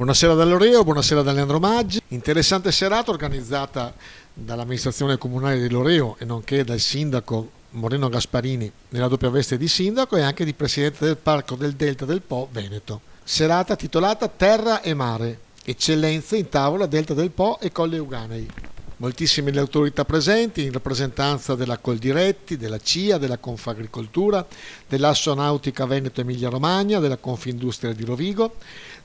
Buonasera da Loreo, buonasera da Leandro Maggi. Interessante serata organizzata dall'amministrazione comunale di Loreo e nonché dal sindaco Moreno Gasparini nella doppia veste di sindaco e anche di presidente del Parco del Delta del Po Veneto. Serata titolata Terra e Mare, eccellenze in tavola Delta del Po e Colle Euganei. Moltissime le autorità presenti in rappresentanza della Coldiretti, della CIA, della Confagricoltura, dell'Assonautica Veneto Emilia Romagna, della Confindustria di Rovigo,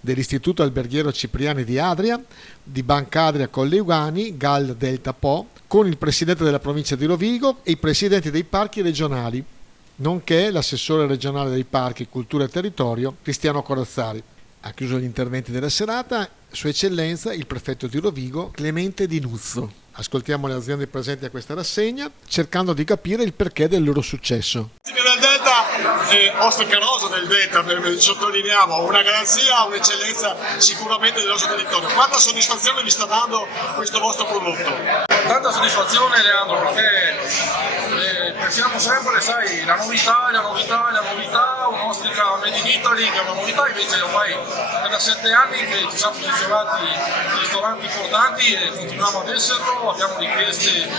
dell'Istituto Alberghiero Cipriani di Adria, di Banca Adria Colle Euganei, GAL Delta Po, con il presidente della provincia di Rovigo e i presidenti dei parchi regionali, nonché l'assessore regionale dei parchi, cultura e territorio, Cristiano Corazzari. Ha chiuso gli interventi della serata Sua Eccellenza il prefetto di Rovigo, Clemente Di Nuzzo. Ascoltiamo le aziende presenti a questa rassegna, cercando di capire il perché del loro successo. Del Delta, Ostecarosa del Delta, sottolineiamo, una garanzia, un'eccellenza sicuramente del nostro territorio. Quanta soddisfazione vi sta dando questo vostro prodotto? Tanta soddisfazione, Leandro, perché pensiamo sempre, sai, la novità, un'ostica made in Italy che è una novità, invece ormai è da 7 anni che ci siamo posizionati in ristoranti importanti e continuiamo ad esserlo, abbiamo richieste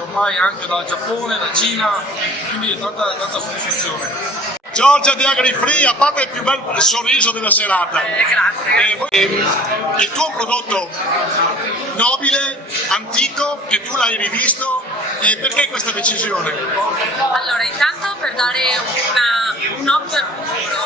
ormai anche dal Giappone, da Cina, quindi tanta soddisfazione. Giorgia di AgriFree, a parte il più bel sorriso della serata. Grazie. Il tuo prodotto nobile, antico, che tu l'hai rivisto, perché questa decisione? Allora, intanto per dare un occhio al futuro,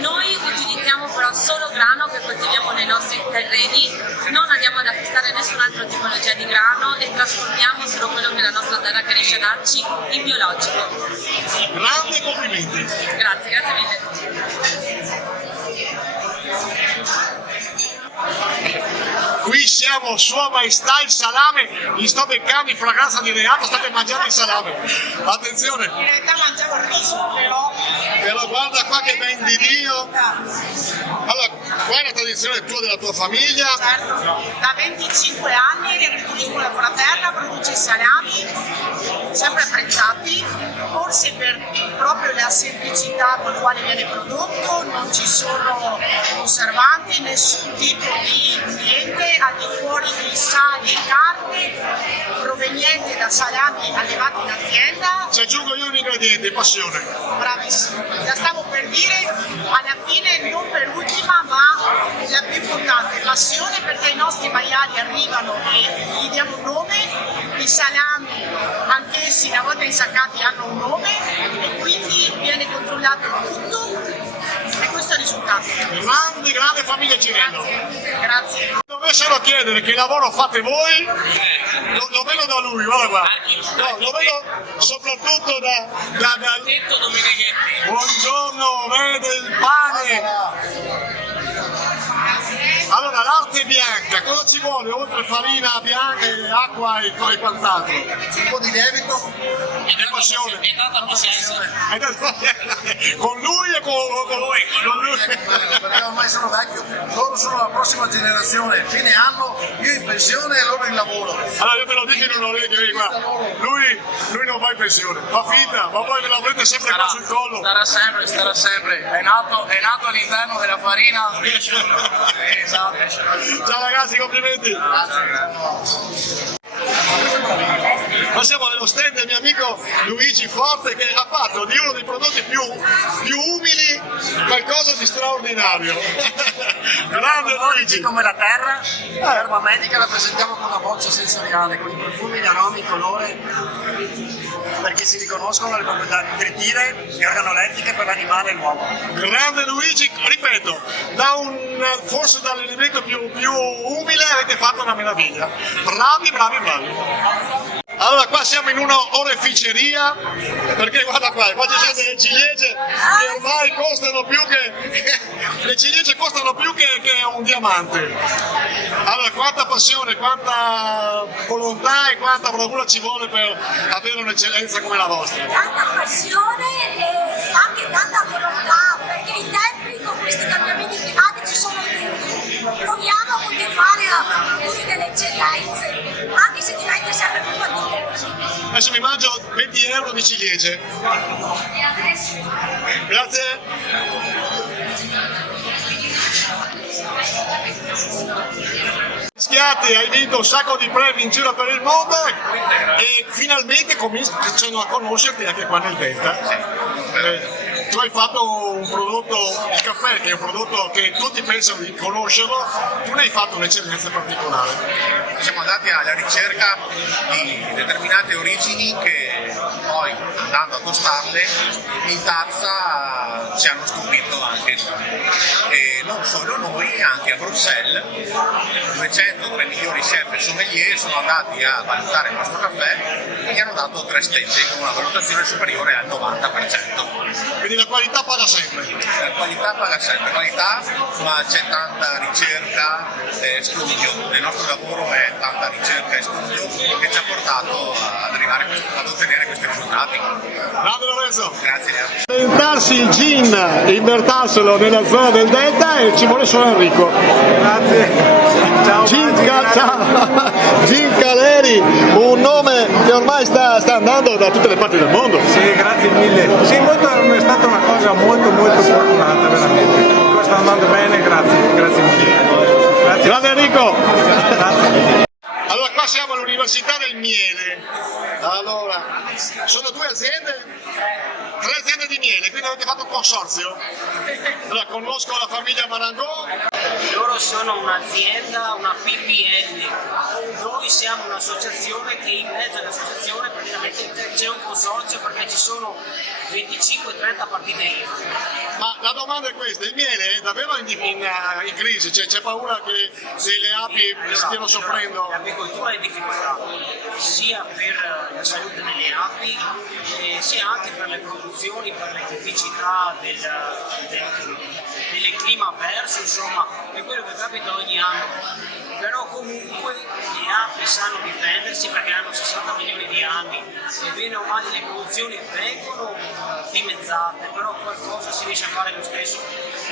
noi utilizziamo però solo grano che coltiviamo nei nostri terreni, non andiamo ad acquistare nessun altro tipologia di grano e trasformiamo solo quello che la nostra terra che riesce a darci in biologico. Grandi complimenti! Grazie mille. Qui siamo, Sua Maestà, il salame, gli sto beccando in fragranza di reato, state mangiando il salame. Attenzione! In realtà mangiavo il riso, Però guarda qua che ben di Dio! Allora, qua è una tradizione tua della tua famiglia? certo, da 25 anni l'Agriturismo della Fraterna produce salami, sempre apprezzati, forse per proprio la semplicità con la quale viene prodotto, non ci sono conservanti, nessun tipo di niente al di fuori di sale e carne proveniente da salami allevati in azienda. Ci aggiungo io un ingrediente, passione. Bravissimo, la stavo per dire, alla fine non per ultima ma la più importante, passione, perché i nostri maiali arrivano e gli diamo un nome, i salami anch'essi una volta insaccati hanno un nome e quindi viene controllato tutto e questo è il risultato. Grande famiglia Cirello. Grazie. Dovessero chiedere che lavoro fate voi, lo vedo da lui, guarda qua. No, lo vedo soprattutto da buongiorno, vede il pane. Allora, l'arte bianca, cosa ci vuole oltre farina bianca, acqua e quant'altro? Un po' di lievito e passione. E tanta pazienza. Con lui e con lui. Perché ormai sono vecchio, loro sono la prossima generazione, fine anno, io in pensione e loro in lavoro. Allora io te lo dico in un orecchio, guarda, lui non va in pensione, fa finta, ma poi ve l'avrete sempre qua sul collo. Starà sempre, è nato all'interno della farina. Esatto. Ciao ragazzi, complimenti. Passiamo nello stand del mio amico Luigi Forte che ha fatto di uno dei prodotti più umili qualcosa di straordinario. Grande Luigi! Come la terra, l'erba medica la presentiamo con una boccia sensoriale, con i profumi, gli aromi, il colore, perché si riconoscono le proprietà nutritive e organolettiche per l'animale e l'uomo. Grande Luigi, ripeto, forse dall'elemento più umile avete fatto una meraviglia. Bravi. Allora qua siamo in una oreficeria, perché guarda qua ci sono delle ciliegie che ormai costano più che le ciliegie costano più che un diamante. Allora quanta passione, quanta volontà e quanta bravura ci vuole per avere un'eccellenza come la vostra. Tanta passione e anche tanta volontà, perché i tempi con questi cambiamenti climatici sono duri. Proviamo a continuare a produrre delle eccellenze, anche se diventa sempre più faticoso. Adesso mi mangio 20 euro di ciliegie. E adesso? Grazie. candidati, hai vinto un sacco di premi in giro per il mondo e finalmente cominciano a conoscerti anche qua nel Delta. Tu hai fatto un prodotto, il caffè, che è un prodotto che tutti pensano di conoscerlo, tu ne hai fatto un'eccellenza particolare. Siamo andati alla ricerca di determinate origini che poi, andando a tostarle in tazza, ci hanno stupito anche. E non solo noi, anche a Bruxelles 200 tra i migliori chef e sommelier sono andati a valutare il nostro caffè e gli hanno dato 3 stelle con una valutazione superiore al 90%. Quindi la qualità paga sempre. La qualità paga sempre, qualità, ma c'è tanta ricerca e studio. Il nostro lavoro è tanta ricerca e studio che ci ha portato ad arrivare ad ottenere questi risultati. Bravo Lorenzo! Grazie. Inventarsi il gin e invertarselo nella zona del Delta e ci vuole solo Enrico. Grazie. Ciao. Gin Caleri, un nome che ormai sta andando da tutte le parti del mondo. Sì, grazie mille. Sì, è stata una cosa molto fortunata, veramente. Sta andando bene, grazie mille. Grazie. Grande Enrico! Grazie. Allora qua siamo all'Università del Miele. Allora, sono 2 aziende, 3 aziende di miele, quindi avete fatto un consorzio. Allora, conosco la famiglia Marangò. Loro sono un'azienda, una PPL, noi siamo un'associazione che in mezzo all'associazione praticamente c'è un consorzio perché ci sono 25-30 partite IVA. Ma la domanda è questa, il miele è davvero in crisi? Cioè, c'è paura che se le api stiano soffrendo? L'apicoltura è in difficoltà, sia per la salute delle api, sia anche per le produzioni, per le criticità del clima avverso, insomma, è quello che capita ogni anno. Però comunque le api sanno difendersi perché hanno 60 milioni di anni e bene o male le produzioni vengono dimezzate, però qualcosa si riesce a fare lo stesso.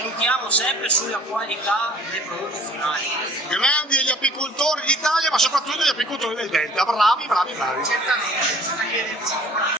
Puntiamo sempre sulla qualità dei prodotti finali. Grandi gli apicoltori d'Italia, ma soprattutto gli apicoltori del Delta, bravi. Certamente.